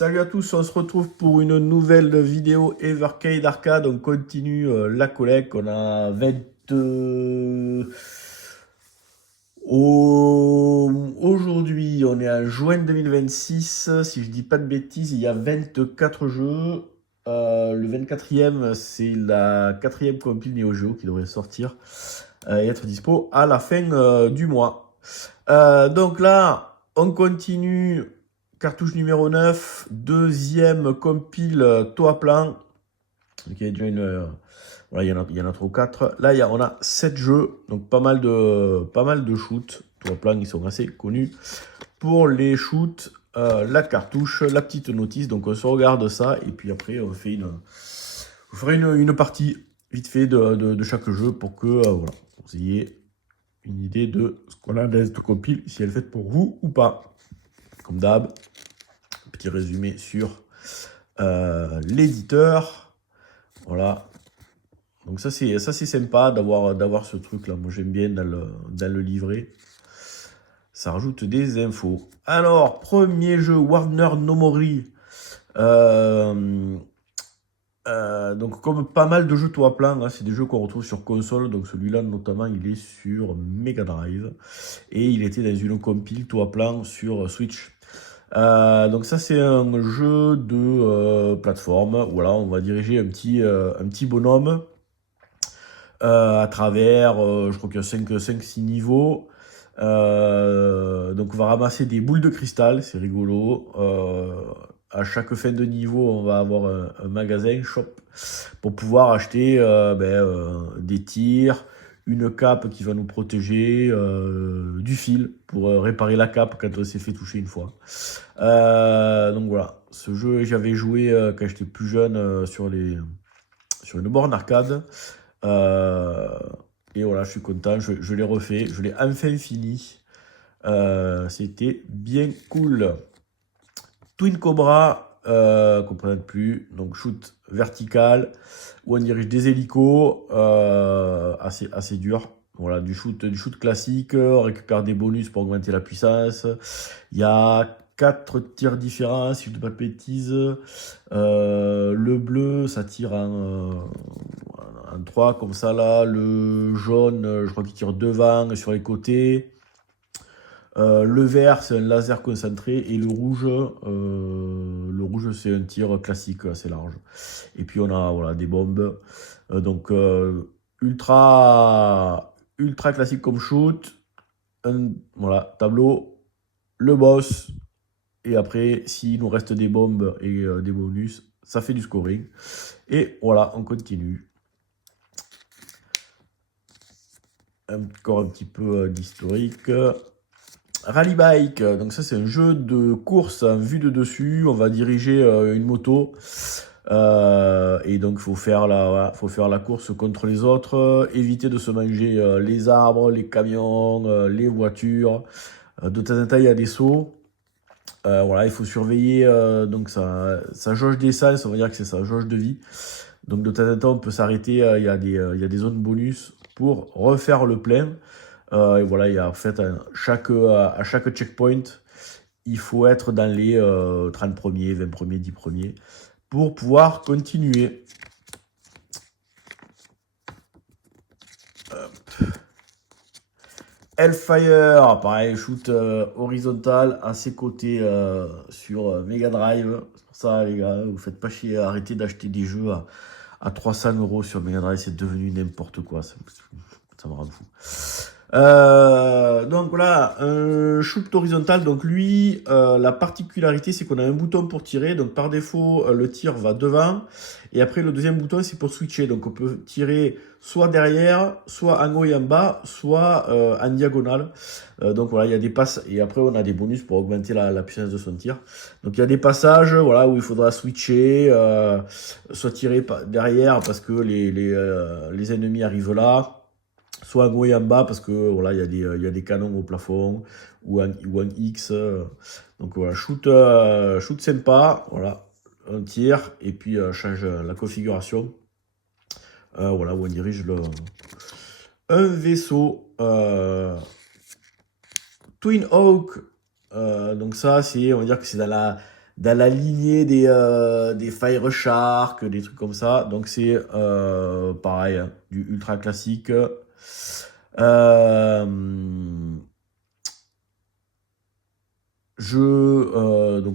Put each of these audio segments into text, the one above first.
Salut à tous, on se retrouve pour une nouvelle vidéo Evercade Arcade. On continue la collecte. On a 20. Aujourd'hui, on est en juin 2026. Si je dis pas de bêtises, il y a 24 jeux. Le 24e, c'est la quatrième compile Neo Geo qui devrait sortir et être dispo à la fin du mois. Donc là, on continue. Cartouche numéro 9, deuxième compile Toa Plan. Donc il y a déjà voilà, il y en a 3 ou 4. Là, on a 7 jeux, donc pas mal de shoots. Toa Plan, ils sont assez connus pour les shoots. La cartouche, la petite notice. Donc on se regarde ça et puis après on ferait une partie vite fait de chaque jeu pour que voilà, vous ayez une idée de ce qu'on a dans cette compile, si elle est faite pour vous ou pas. Comme d'hab, petit résumé sur l'éditeur. Voilà. Donc ça c'est sympa d'avoir ce truc là. Moi j'aime bien dans le livret. Ça rajoute des infos. Alors, premier jeu, Warner No Mori. Donc comme pas mal de jeux Toa Plan, hein, c'est des jeux qu'on retrouve sur console. Donc celui-là notamment il est sur Mega Drive. Et il était dans une compile Toa Plan sur Switch. Donc ça c'est un jeu de plateforme. Voilà, on va diriger un petit bonhomme à travers, je crois qu'il y a 5-6 niveaux. Donc on va ramasser des boules de cristal, c'est rigolo. À chaque fin de niveau, on va avoir un magasin, shop, pour pouvoir acheter des tirs, une cape qui va nous protéger, du fil pour réparer la cape quand on s'est fait toucher une fois. Donc voilà, ce jeu j'avais joué quand j'étais plus jeune sur une borne arcade. Euh, et voilà, je suis content, je l'ai refait, je l'ai enfin fini. C'était bien cool. Twin Cobra, qu'on ne présente plus, donc shoot vertical, où on dirige des hélicos, assez dur. Voilà, du shoot classique, on récupère des bonus pour augmenter la puissance. Il y a 4 tirs différents, si je ne dis pas de bêtises. Le bleu, ça tire en 3 comme ça là. Le jaune, je crois qu'il tire devant, sur les côtés. Le vert, c'est un laser concentré. Et le rouge, c'est un tir classique assez large. Et puis on a voilà, des bombes. Donc ultra, ultra classique comme shoot. Voilà, tableau, le boss. Et après, s'il nous reste des bombes et des bonus, ça fait du scoring. Et voilà, on continue. Encore un petit peu d'historique. Rally Bike, donc ça c'est un jeu de course en vue de dessus. On va diriger une moto. Et donc voilà, faut faire la course contre les autres. Éviter de se manger les arbres, les camions, les voitures. De temps en temps, il y a des sauts. Voilà, il faut surveiller donc sa jauge d'essence, on va dire que c'est sa jauge de vie. Donc de temps en temps, on peut s'arrêter, il y a des zones bonus pour refaire le plein. Et voilà, il y a en fait à chaque checkpoint, il faut être dans les 30 premiers, 20 premiers, 10 premiers pour pouvoir continuer. Hellfire, pareil, shoot horizontal à ses côtés sur Mega Drive. C'est pour ça, les gars, vous faites pas chier, arrêtez d'acheter des jeux à 300 € sur Mega Drive, c'est devenu n'importe quoi. Ça me rend fou. Donc voilà, un shoot horizontal. Donc lui, la particularité, c'est qu'on a un bouton pour tirer. Donc par défaut, le tir va devant. Et après, le deuxième bouton, c'est pour switcher. Donc on peut tirer soit derrière, soit en haut et en bas, soit en diagonale. Donc voilà, il y a des passes. Et après, on a des bonus pour augmenter la puissance de son tir. Donc il y a des passages voilà, où il faudra switcher, soit tirer derrière parce que les ennemis arrivent là, soit en haut et en bas parce que voilà, il y a des canons au plafond ou en X. Donc voilà, shoot sympa, voilà, un tir et puis change la configuration. Voilà, où on dirige un vaisseau. Twin Hawk. Donc ça, on va dire que c'est dans la lignée des Fire Shark, des trucs comme ça. Donc c'est pareil, hein, du ultra classique. Donc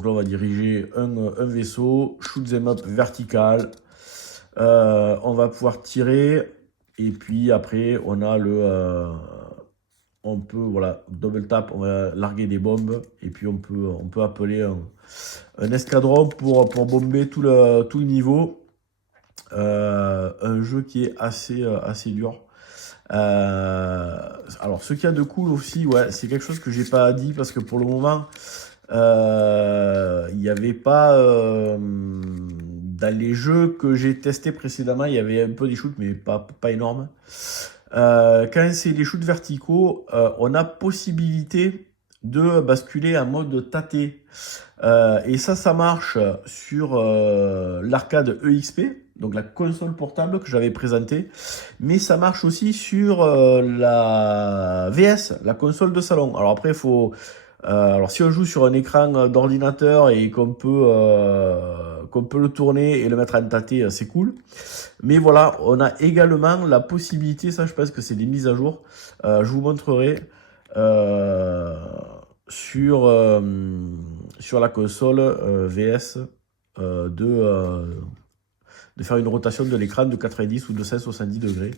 là on va diriger un vaisseau, shoot them up vertical. On va pouvoir tirer et puis après on a on peut, voilà, double tap, on va larguer des bombes et puis on peut appeler un escadron pour bomber tout le niveau. Un jeu qui est assez dur. Alors ce qu'il y a de cool aussi, ouais, c'est quelque chose que j'ai pas dit parce que pour le moment il n'y avait pas dans les jeux que j'ai testés précédemment, il y avait un peu des shoots mais pas énorme. Quand c'est les shoots verticaux, on a possibilité de basculer en mode tâté. Et ça marche sur l'arcade EXP, donc la console portable que j'avais présentée, mais ça marche aussi sur la VS, la console de salon. Alors après, il faut... alors si on joue sur un écran d'ordinateur et qu'on peut le tourner et le mettre en tâté, c'est cool. Mais voilà, on a également la possibilité, ça je pense que c'est des mises à jour, je vous montrerai sur la console VS de faire une rotation de l'écran de 90 ou de 170 degrés.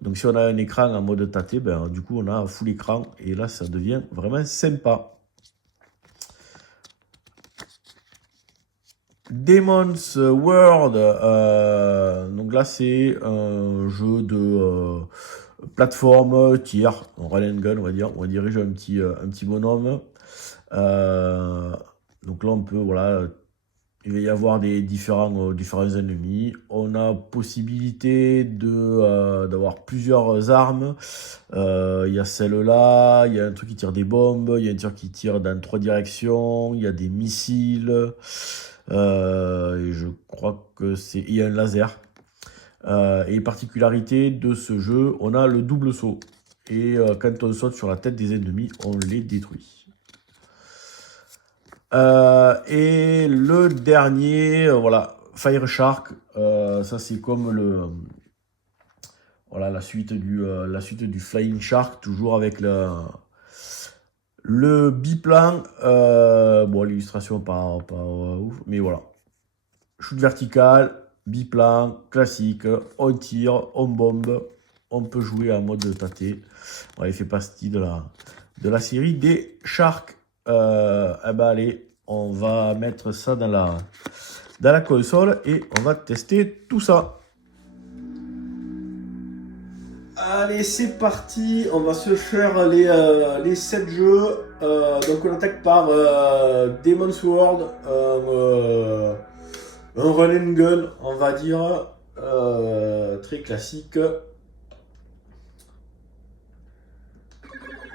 Donc si on a un écran en mode tâté, ben, du coup on a full écran et là ça devient vraiment sympa. Demon's World, donc là c'est un jeu de plateforme tir, run and gun on va dire, on va diriger un petit bonhomme. Donc là on peut, voilà, il va y avoir des différents ennemis. On a possibilité d'avoir plusieurs armes. Il y a celle-là, il y a un truc qui tire des bombes, il y a un tir qui tire dans 3 directions, il y a des missiles. Et je crois que il y a un laser. Et particularité de ce jeu, on a le double saut. Et quand on saute sur la tête des ennemis, on les détruit. Et le dernier, voilà, Fire Shark. Ça c'est comme voilà, la suite du Flying Shark, toujours avec le biplan. Bon, l'illustration pas ouf, mais voilà. Shoot vertical, biplan, classique, on tire, on bombe, on peut jouer en mode tâté. Voilà, il fait partie de la série des Sharks. Eh ben allez, on va mettre ça dans la console et on va tester tout ça. Allez, c'est parti, on va se faire les 7 jeux. Donc on attaque par Demon's World, un run and gun, on va dire, très classique.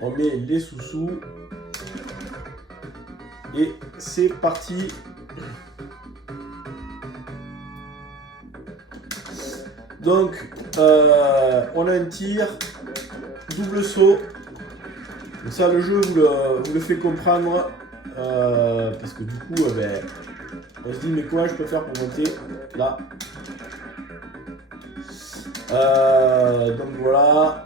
On met les sous-sous. Et c'est parti. Donc, on a un tir, double saut. Donc ça, le jeu vous le fait comprendre. Parce que du coup, on se dit, mais comment je peux faire pour monter là? Donc voilà.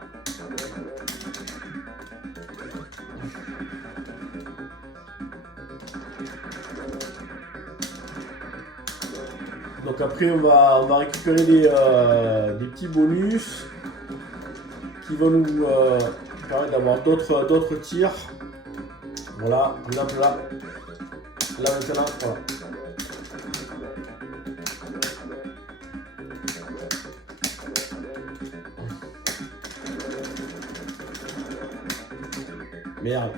Donc après on va récupérer des petits bonus qui vont nous permettre d'avoir d'autres tirs. Voilà, par exemple là maintenant, voilà. Merde.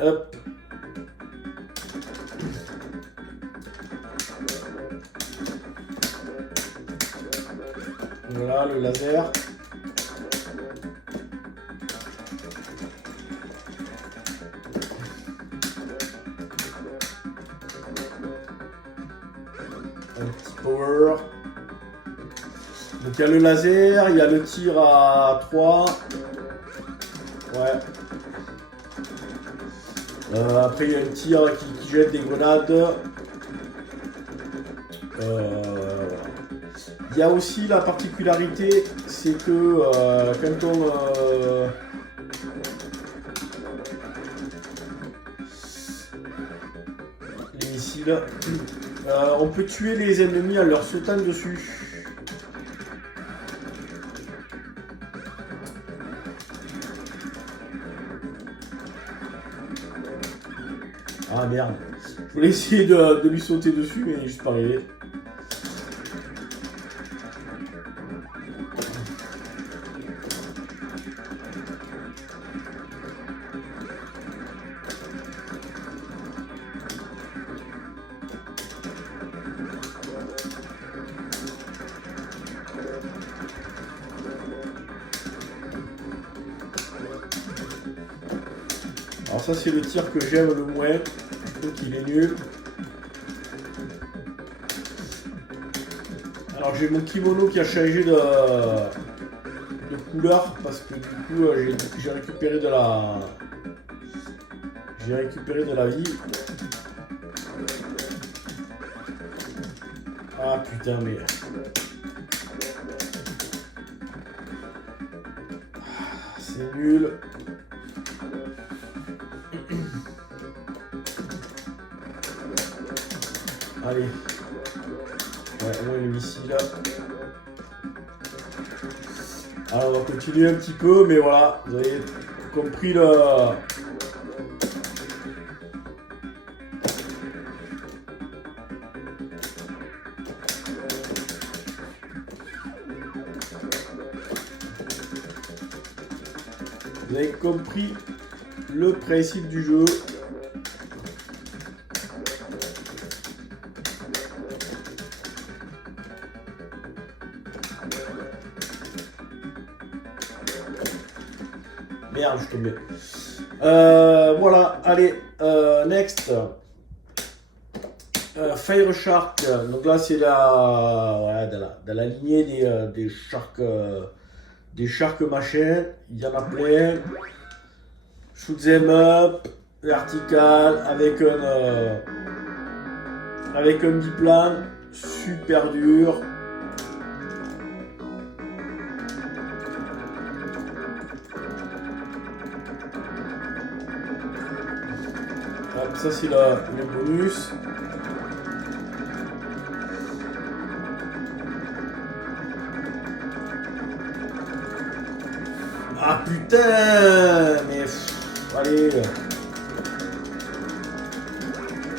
Hop. Voilà le laser. Un petit power. Donc il y a le laser, il y a le tir à 3. Ouais. Après il y a un tir qui qui jettent des grenades. Il y a aussi la particularité, c'est que quand on... les missiles, on peut tuer les ennemis en leur sautant dessus. Ah merde, je voulais essayer de lui sauter dessus, mais je suis pas arrivé. Alors ça c'est le tir que j'aime le moins, je trouve qu'il est nul. Alors j'ai mon kimono qui a changé de couleur parce que du coup j'ai récupéré de la... J'ai récupéré de la vie. Ah putain mais... C'est nul. Allez. Ouais, au moins le missile là. Alors on va continuer un petit peu, mais voilà, vous avez compris le... Vous avez compris le principe du jeu. Merde, je suis tombé. Voilà, allez, next. Fire Shark. Donc là, c'est ouais, dans la lignée des sharks. Des sharks machin. Il y en a plein. Shoot them up. Vertical. Avec un biplan. Super dur. Ça c'est le bonus. Ah putain. Mais allez.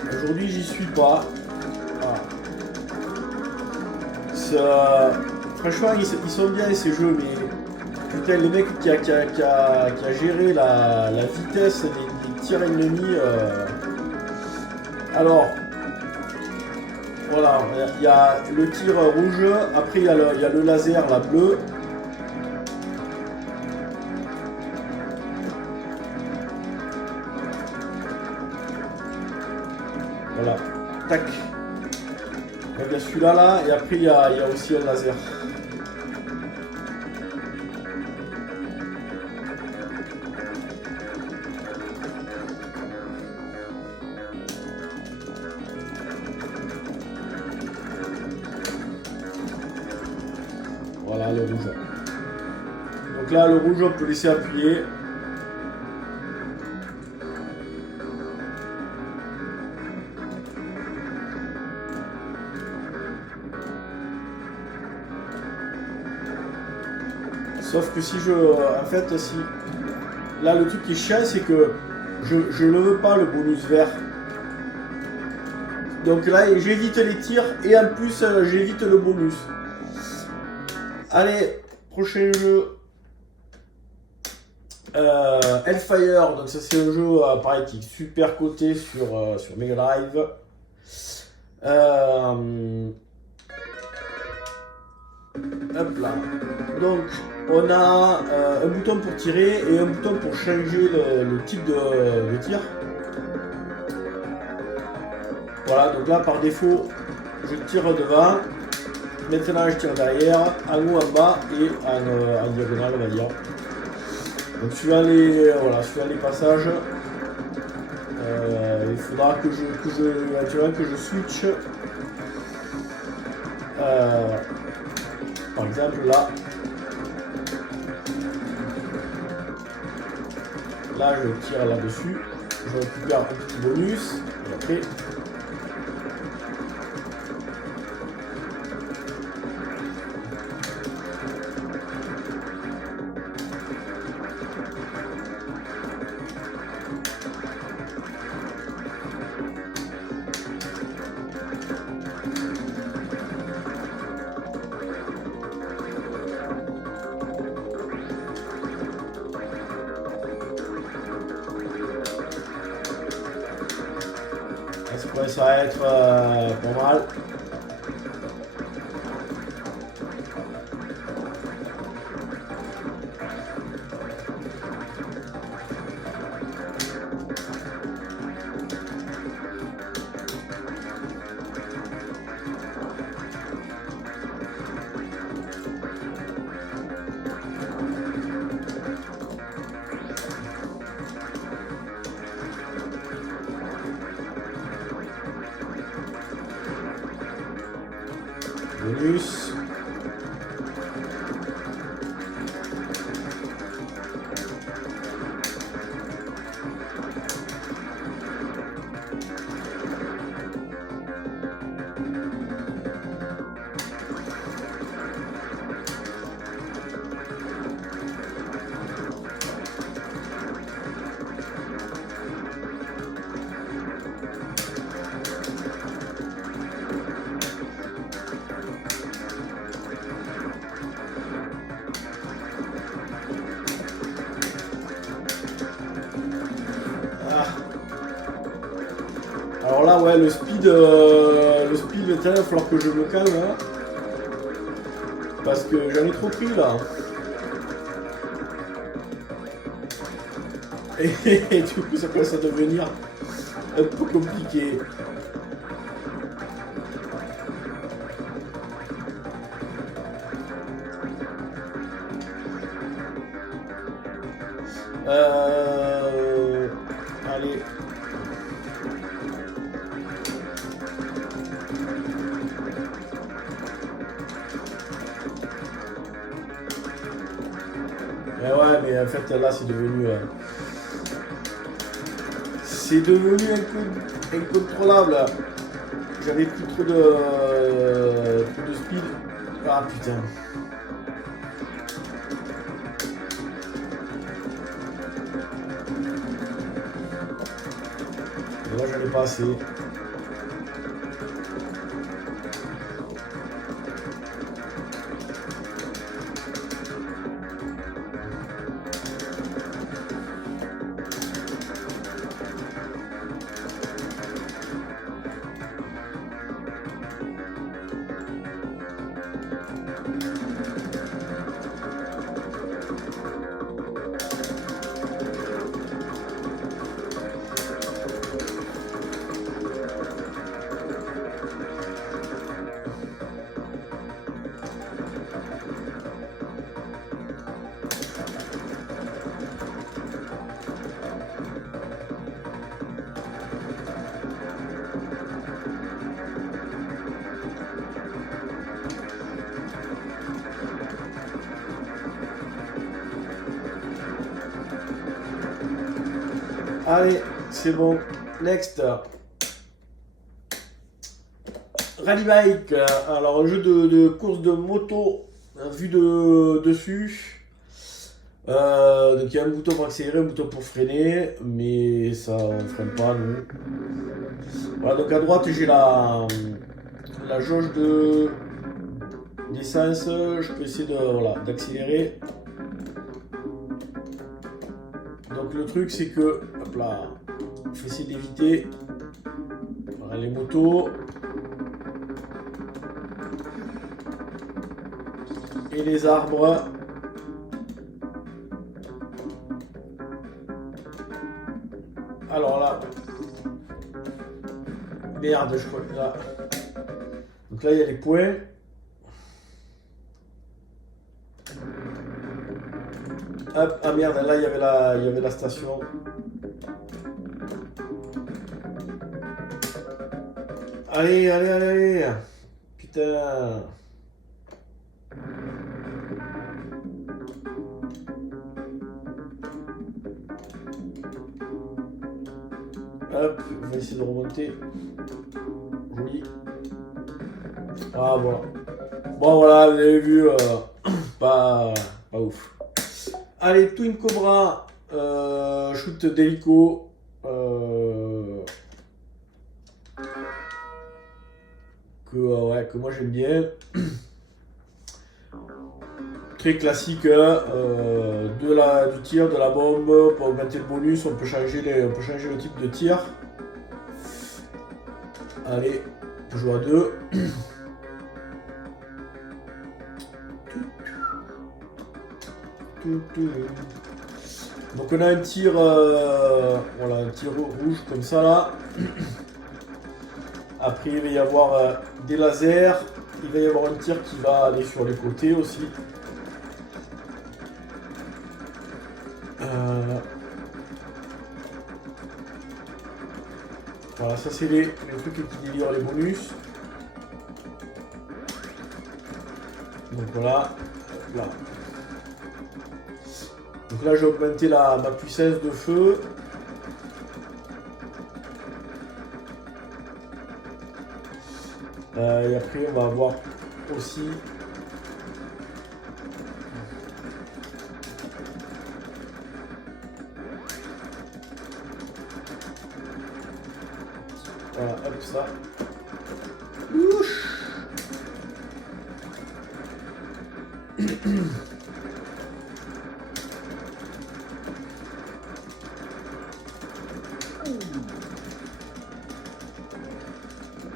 Aujourd'hui j'y suis pas. Ah. Franchement ils sont bien ces jeux, mais putain le mec qui a géré la vitesse des tirs ennemis. Alors, voilà, il y a le tir rouge, après il y a le laser, la bleue. Voilà, tac. Donc il y a celui-là, là, et après il y a aussi un laser. Voilà le rouge. Donc là, le rouge, on peut laisser appuyer. Sauf que si en fait, si... Là, le truc qui est chiant, c'est que je ne veux pas le bonus vert. Donc là, j'évite les tirs et en plus, j'évite le bonus. Allez, prochain jeu. Hellfire, donc ça c'est un jeu pareil qui est super coté sur Mega Drive. Hop là. Donc on a un bouton pour tirer et un bouton pour changer le type de tir. Voilà, donc là par défaut je tire devant. Maintenant je tire derrière, en haut, en bas et en diagonale on va dire. Donc suivant les passages, il faudra éventuellement que je switch. Par exemple là. Là je tire là-dessus. Je récupère un petit bonus. Et après. Ça va être pas mal. Bonus. Alors là, ouais, le speed maintenant, il va falloir que je me calme, hein, parce que j'en ai trop pris là. Et du coup, ça commence à devenir un peu compliqué. Allez. Mais ouais, mais en fait là c'est devenu incontrôlable. J'avais plus trop de speed. Ah putain. Et là j'en ai pas assez. Allez, c'est bon. Next. Rally Bike. Alors, un jeu de course de moto vu de dessus. Donc, il y a un bouton pour accélérer, un bouton pour freiner. Mais ça ne freine pas, nous. Voilà, donc à droite, j'ai la jauge d'essence. Je peux essayer d'accélérer. Donc le truc c'est que, hop là, il faut essayer d'éviter les motos et les arbres. Alors là, merde, je crois que là. Donc là il y a les points. Hop, ah merde, là il y avait la station. Allez, allez, allez, allez. Putain. Hop, on va essayer de remonter. Joli. Ah, voilà. Bon, voilà, vous avez vu, pas ouf. Allez, Twin Cobra, shoot d'hélico. Ouais, que moi j'aime bien. Très classique, du tir, de la bombe. Pour augmenter le bonus, on peut changer le type de tir. Allez, on joue à 2. Donc on a un tir, voilà, un tir rouge comme ça là. Après il va y avoir des lasers. Il va y avoir un tir qui va aller sur les côtés aussi. Voilà, ça c'est les trucs qui délivrent les bonus. Donc voilà, là. Donc là j'ai augmenté ma puissance de feu. Et après on va avoir aussi voilà, hop ça. Ouch.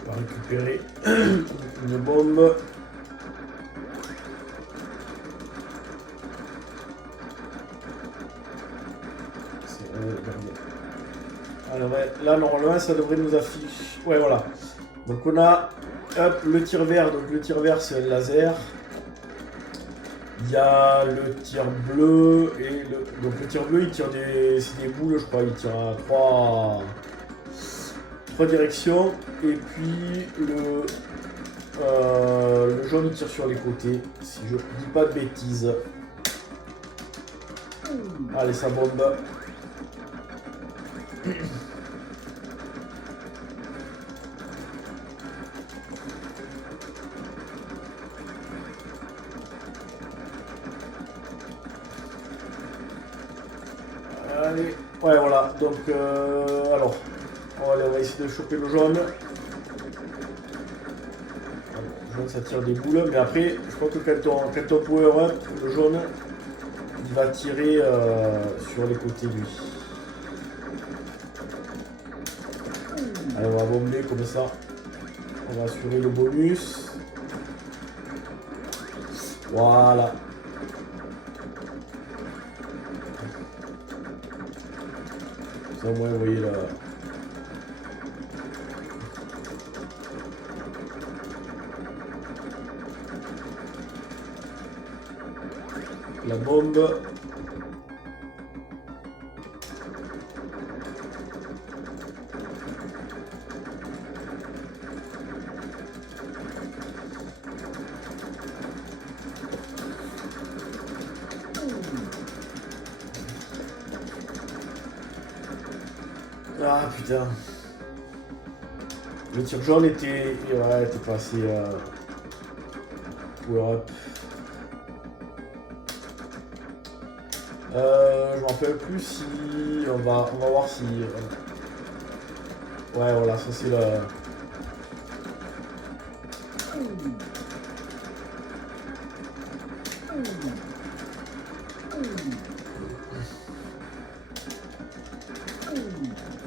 On va récupérer une bombe. Alors ouais, là normalement ça devrait nous afficher. Ouais voilà. Donc on a hop, le tir vert. Donc le tir vert c'est un laser. Il y a le tir bleu et donc le tir bleu il tire c'est des boules je crois, il tire à trois directions et puis le jaune il tire sur les côtés si je dis pas de bêtises. Allez ça bombe. Allez, ouais voilà, donc alors, on va essayer de choper le jaune. Alors, le jaune ça tire des boules, mais après, je crois que quand on power up, le jaune, il va tirer sur les côtés lui. Allez, on va bomber comme ça, on va assurer le bonus. Voilà. Ça, au moins, vous voyez là. La bombe. Ah putain. Le tir jaune était pas assez power up. Je m'en rappelle plus si on va voir si ouais voilà ça c'est le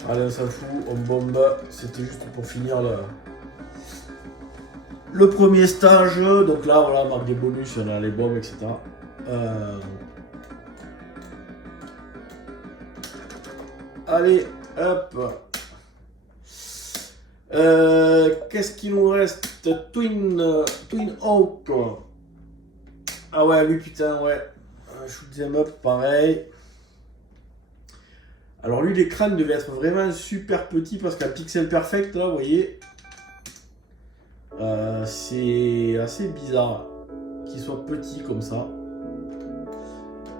allez on s'en fout, on bombe, c'était juste pour finir le premier stage. Donc là voilà, on marque des bonus, on a les bombes etc. Allez, hop. Qu'est-ce qu'il nous reste? Twin Hawk. Ah ouais, lui putain, ouais. Shoot them up, pareil. Alors lui, l'écran devait être vraiment super petit parce qu'un pixel perfect, là, vous voyez. C'est assez bizarre qu'il soit petit comme ça.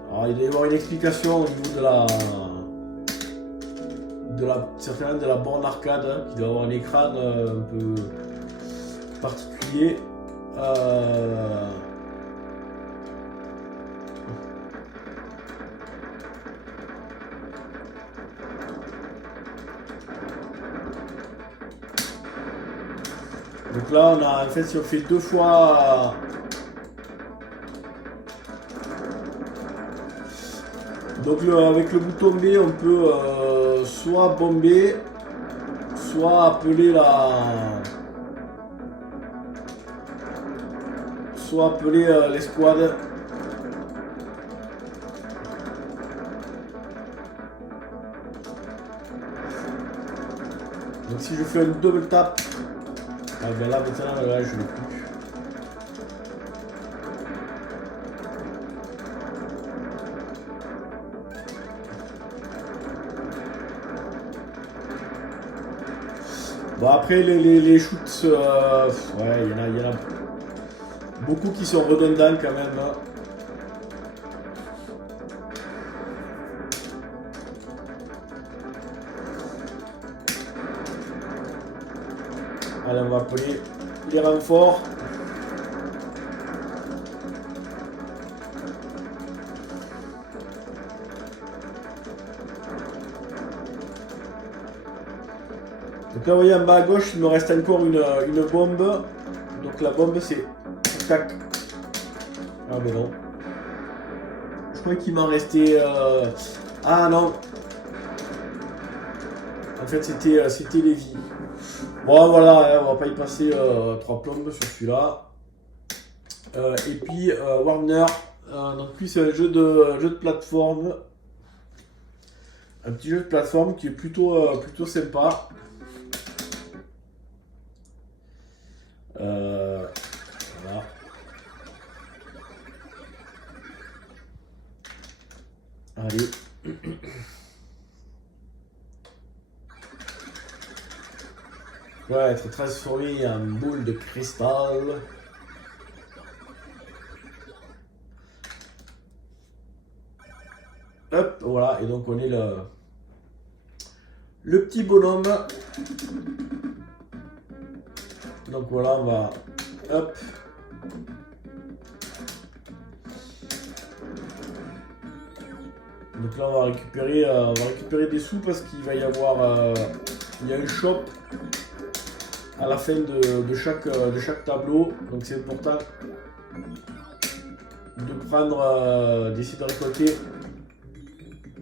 Alors il doit y avoir une explication au niveau certainement de la borne arcade, hein, qui doit avoir un écran un peu particulier. Donc là on a en fait, si on fait 2 fois donc avec le bouton B on peut soit bomber, soit appeler l'escouade. Donc si je fais un double tap, ah ben là maintenant là, je l'ai plus. Bon après les shoots, ouais il y en a beaucoup qui sont redondants quand même. Hein. Allez, on va appeler les renforts. Donc là, vous voyez en bas à gauche, il me reste encore une bombe. Donc la bombe, c'est tac. Ah, mais non. Je crois qu'il m'en restait. Ah non. En fait, c'était les vies. Bon, voilà, on va pas y passer 3 plombes sur celui-là. Et puis Warner. Donc, lui, c'est un jeu de plateforme. Un petit jeu de plateforme qui est plutôt sympa. Voilà. Allez. Ouais, être transformé en boule de cristal. Hop, voilà, et donc on est le petit bonhomme. Donc voilà, on va... Hop. Donc là on va récupérer des sous parce qu'il va y avoir... il y a une shop à la fin de chaque tableau. Donc c'est important de prendre... d'essayer de récolter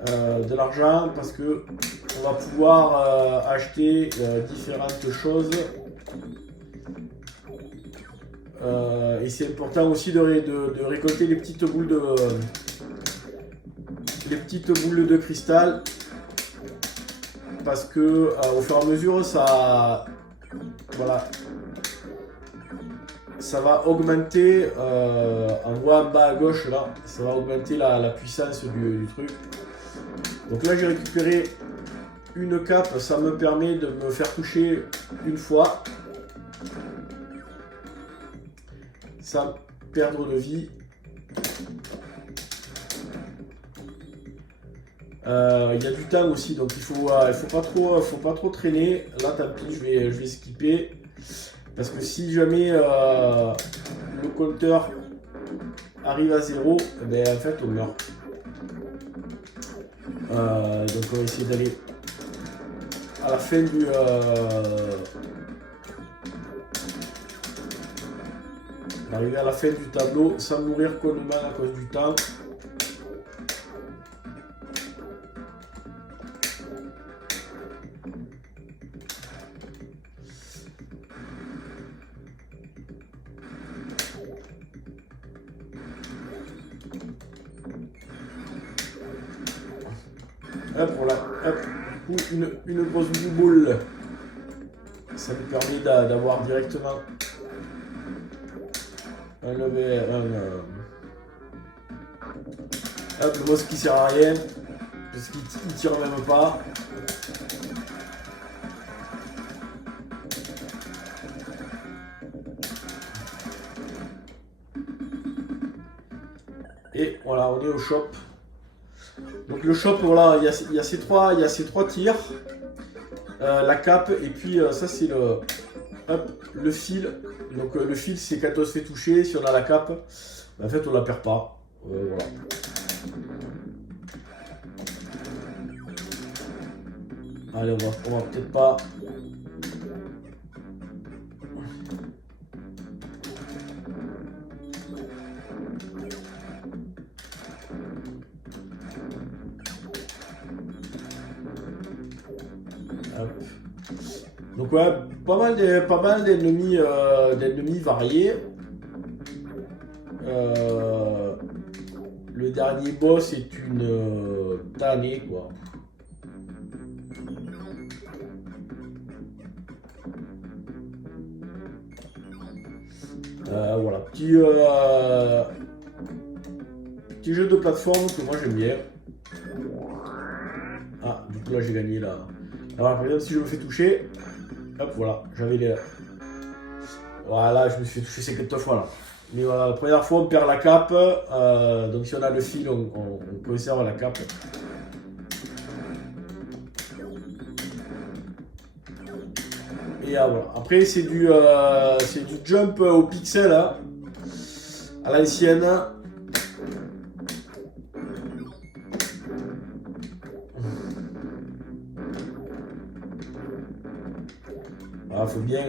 de l'argent parce que on va pouvoir acheter différentes choses. Et c'est important aussi de récolter les petites boules de cristal parce que au fur et à mesure ça va augmenter on voit en bas à gauche là, ça va augmenter la puissance du truc. Donc là j'ai récupéré une cape, ça me permet de me faire toucher une fois sans perdre de vie. Il y a du temps aussi, donc il faut pas trop traîner. Là tant pis, je vais skipper parce que si jamais le compteur arrive à 0, ben en fait on meurt. Donc on va essayer d'aller à la fin du d'arriver à la fin du tableau sans mourir connement à cause du temps. Hop, voilà, hop, une grosse boule. Ça nous permet d'avoir directement un lever, hop, le boss qui sert à rien, parce qu'il tire même pas. Et voilà, on est au shop. Donc le shop, voilà, il y a ces trois tirs. La cape, et puis ça c'est le fil. Donc le fil, c'est quand on se fait toucher, si on a la cape, en fait on la perd pas. Voilà. Allez, on va peut-être pas. Hop. Donc ouais, pas mal d'ennemis variés. Le dernier boss est une tannée quoi. Voilà, petit jeu de plateforme que moi j'aime bien. Ah, du coup là j'ai gagné là. Alors par exemple si je me fais toucher, hop voilà, j'avais les... Voilà, je me suis fait toucher 50 fois là. Mais voilà, la première fois on perd la cape, donc si on a le fil on conserve la cape. Et voilà. Après c'est du jump au pixel hein, à l'ancienne. Ah, faut bien...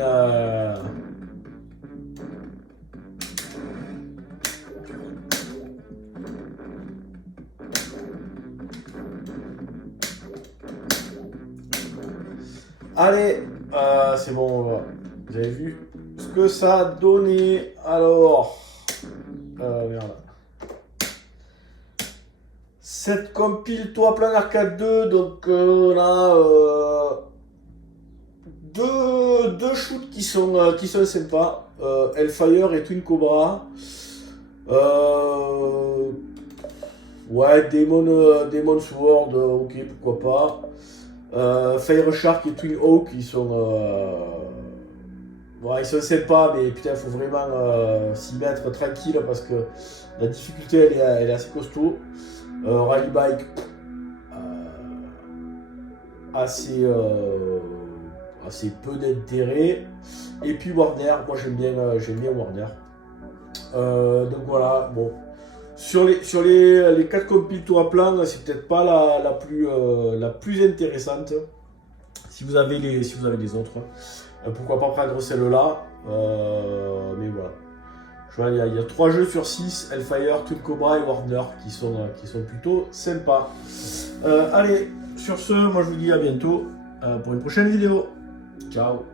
Allez, c'est bon, vous avez vu ce que ça a donné. Alors, merde. Cette compile Toi Plein Arcade 2, donc on a deux shoots qui sont sympas. Hellfire et Twin Cobra. Ouais, Demon Sword, ok, pourquoi pas. Fire Shark et Twin Hawk, ils sont sympas, mais putain, il faut vraiment s'y mettre tranquille parce que la difficulté elle est assez costaud. Rally Bike, assez peu d'intérêt. Et puis Warner, moi j'aime bien Warner. Donc voilà, bon. Sur les 4 compiles tout à plan, c'est peut-être pas la plus intéressante. Si vous avez les autres, pourquoi pas prendre celle-là. Mais voilà. Je vois, il y a 3 jeux sur 6, Hellfire, Twin Cobra et Warner, qui sont plutôt sympas. Allez, sur ce, moi je vous dis à bientôt pour une prochaine vidéo. Ciao.